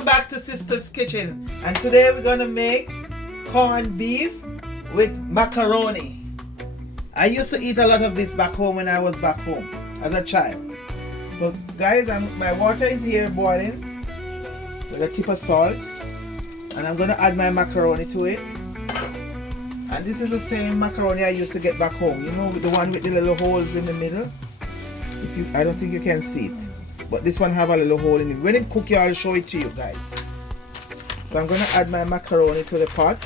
Welcome back to Sister's Kitchen, and today we're gonna make corned beef with macaroni. I used to eat a lot of this back home when I was back home as a child. So guys, my water is here boiling with a tip of salt, and I'm gonna add my macaroni to it. And this is the same macaroni I used to get back home, you know, the one with the little holes in the middle. I don't think you can see it, but this one have a little hole in it. When it cooks, I'll show it to you guys. So I'm gonna add my macaroni to the pot.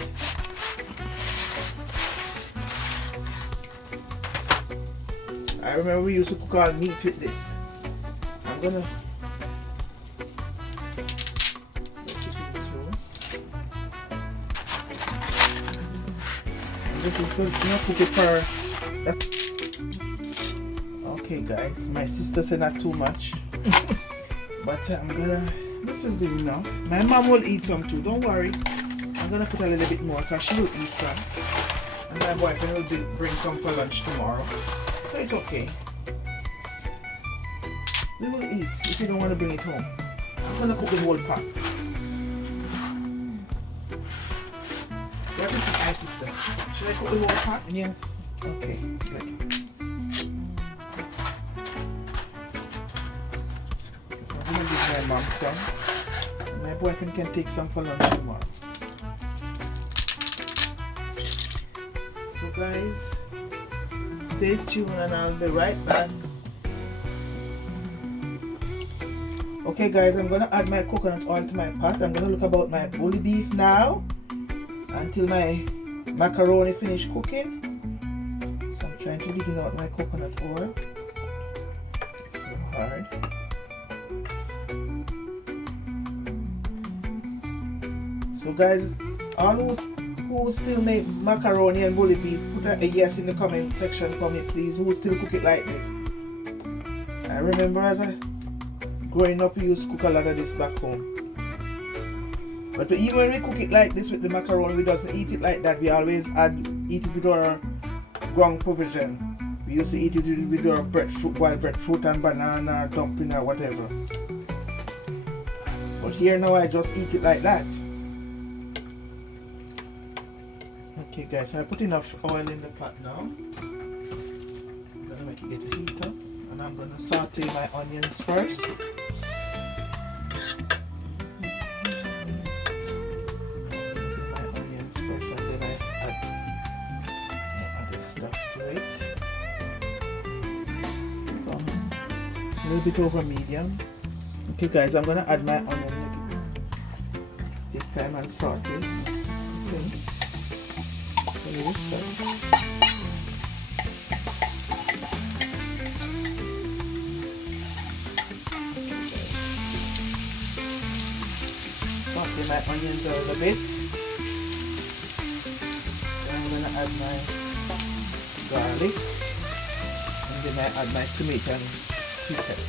I remember we used to cook our meat with this. I'm gonna this is good, you know, cook it for. Okay guys, my sister said not too much. But this will be enough. My mom will eat some too, don't worry. I'm gonna put a little bit more because she will eat some. And my boyfriend will bring some for lunch tomorrow. So it's okay. We will eat if you don't want to bring it home. I'm gonna cook the whole pot. What is it, my sister? Should I cook the whole pot? Yes. Okay, good. So I'm gonna give my mom some. My boyfriend can take some for lunch tomorrow. So guys, stay tuned and I'll be right back. Okay guys, I'm gonna add my coconut oil to my pot. I'm gonna look about my bully beef now until my macaroni finish cooking. So I'm trying to dig out my coconut oil. It's so hard. So guys, all who still make macaroni and bully beef, put a yes in the comment section for me please. Who still cook it like this? I remember as growing up, we used to cook a lot of this back home. But even when we cook it like this with the macaroni, we doesn't eat it like that. We always eat it with our ground provision. We used to eat it with our breadfruit, wild breadfruit and banana, dumpling or whatever. But here now I just eat it like that. Okay guys, so I put enough oil in the pot now. I'm gonna make it get a heat up. And I'm gonna saute my onions first. And then I add the stuff to it. So a little bit over medium. Okay guys, I'm gonna add my onion. Take time and saute. Okay. So this saute my onions a little bit. I'm gonna add my garlic, and then I add my tomato and sweet pepper.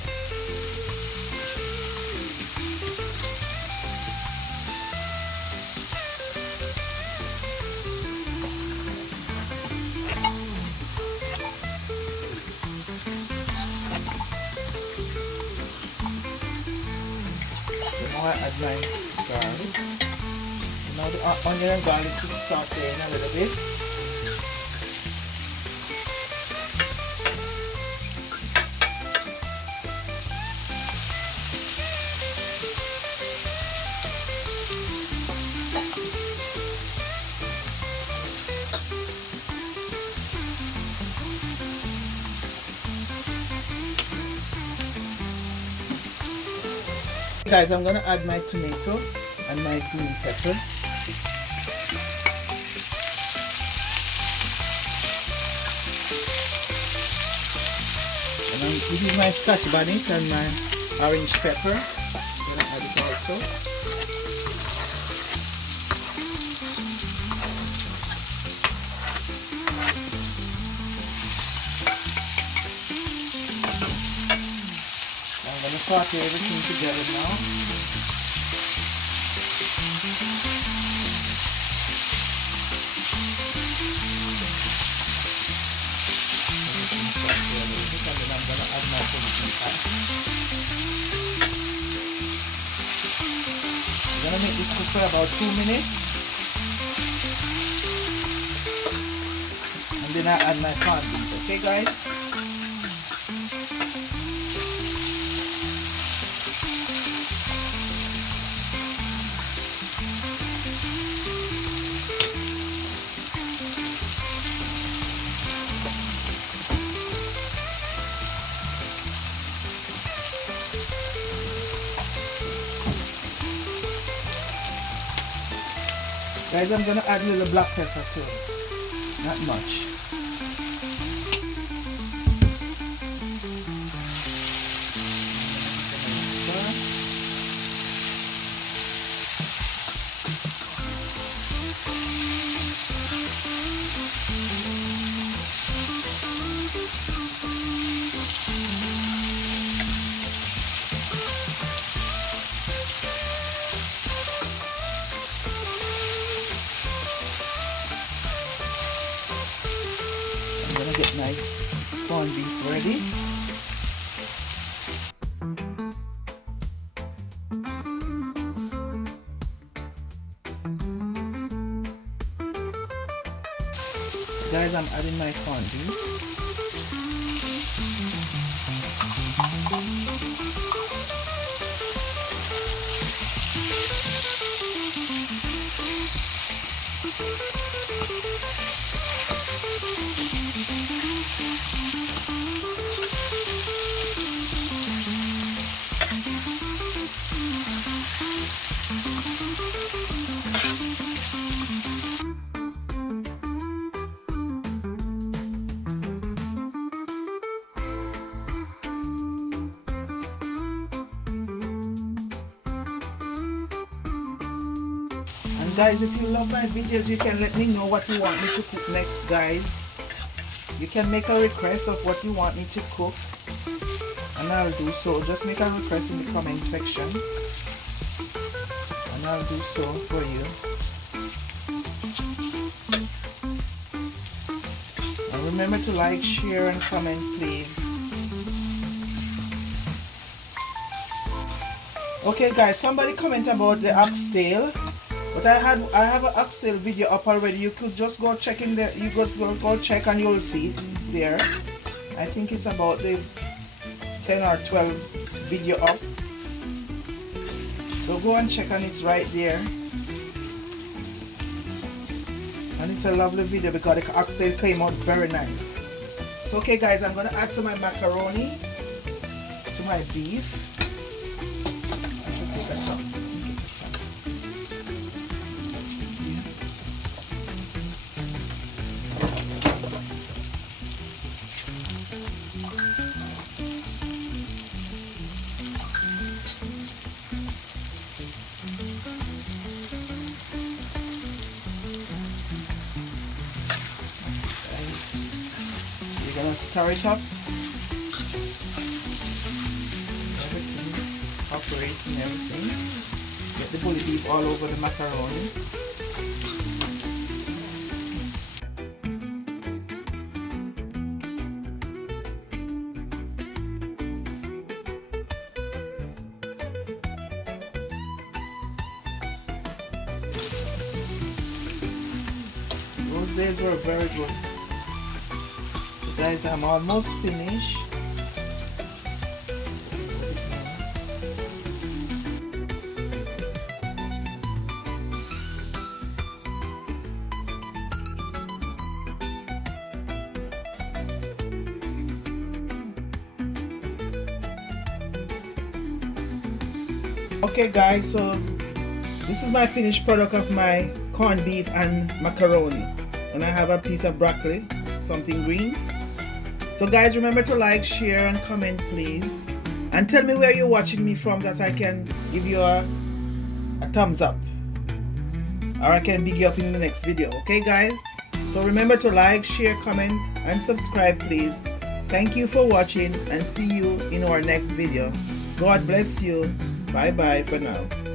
So now I add my garlic. Now the onion and garlic is sauteing a little bit. Guys, I'm gonna add my tomato and my green pepper. This is my scotch bonnet and my orange pepper. I'm gonna add it also. I'm gonna saute everything together now. gonna make this cook for about 2 minutes. And then I add my corned beef. Okay, guys? Guys, I'm gonna add a little black pepper too. Not much. I'm gonna get my corned beef ready. Guys, I'm adding my corned beef. Guys, if you love my videos, you can let me know what you want me to cook next, guys. You can make a request of what you want me to cook, and I'll do so. Just make a request in the comment section, and I'll do so for you. And remember to like, share, and comment, please. Okay, guys, somebody comment about the oxtail. But I have an oxtail video up already. You could just go check in there. You go check and you'll see it. It's there. I think it's about the 10 or 12 video up. So go and check, and it's right there. And it's a lovely video because the oxtail came out very nice. So okay, guys, I'm gonna add some of my macaroni to my beef. I should take a chop. You're gonna stir it up. Everything, operating everything. Get the bully beef all over the macaroni. Those days were very good. So guys, I'm almost finished. Okay guys, so this is my finished product of my corned beef and macaroni, and I have a piece of broccoli, something green. So guys, remember to like, share, and comment, please, and tell me where you're watching me from, that I can give you a thumbs up, or I can big you up in the next video. Okay guys, so remember to like, share, comment, and subscribe, please. Thank you for watching, and see you in our next video. God bless you. Bye bye for now.